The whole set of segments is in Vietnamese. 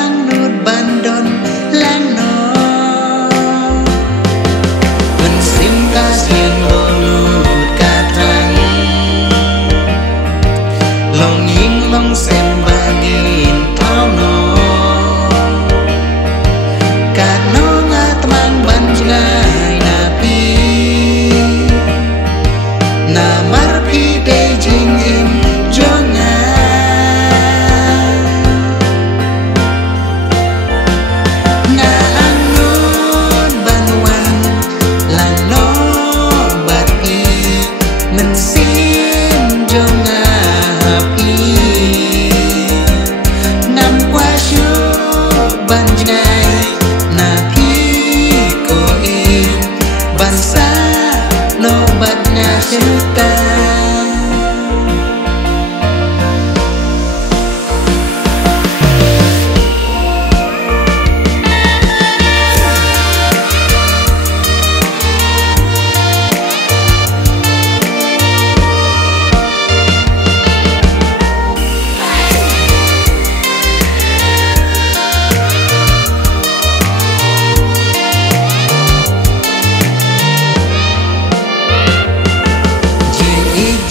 anut bandon lano pensim kasih lonut katang long ying long sembangin tauno kano ngatmang banjngai napi namar pi Beijing im jonga na anun banwan lano bati mensim jonga hapi nam kwashu banjngai napi ko im bansa nobatnya cerita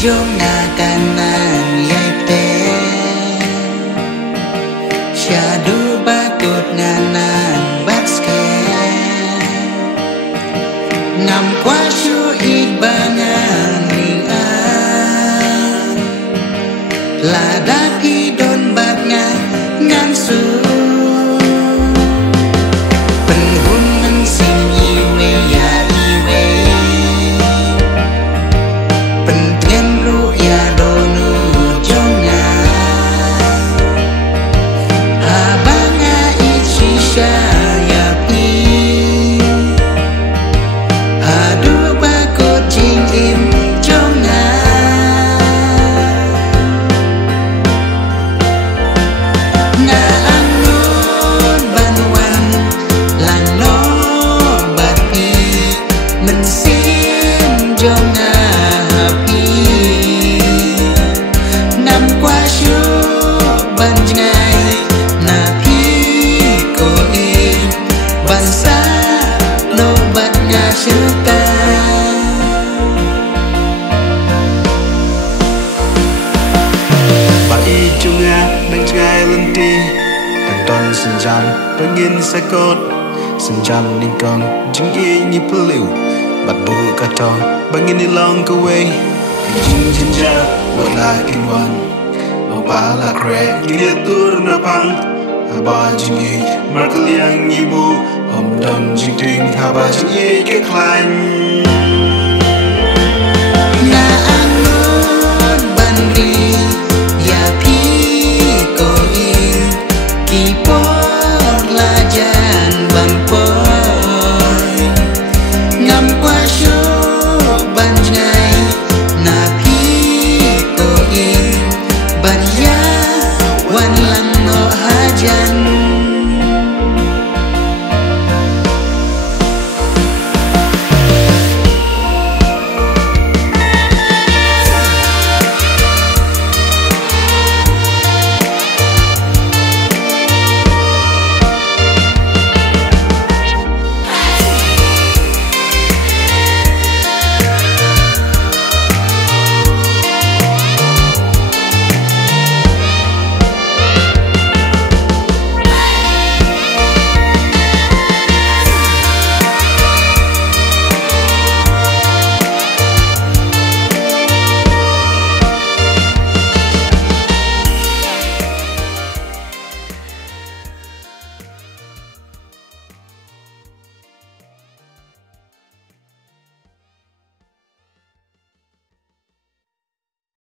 Jom na kanan yai pe Syadu bakut nganan batske Nam kwasyu ibangan ning an Ladaki don batnya ngansu Penhun mensing iwe ya iwe Pentien ruya donu jonga Abanga ichisha yapi Adu bakut jing im jonga Na anun banwan lano bati mensim jonga banjngai napi ko im bansa nobatnya cerita Bai junga nang jangai lenti Tanton senjam pengin sakot Senjam ningkong jingi ni peliu Bat bu katong bangin ilong kawe Jing jinja wala kinwan Mapala krek gini tur napang Haba jingi markaliang ibu Om dam jing ting haba jingi ke klaim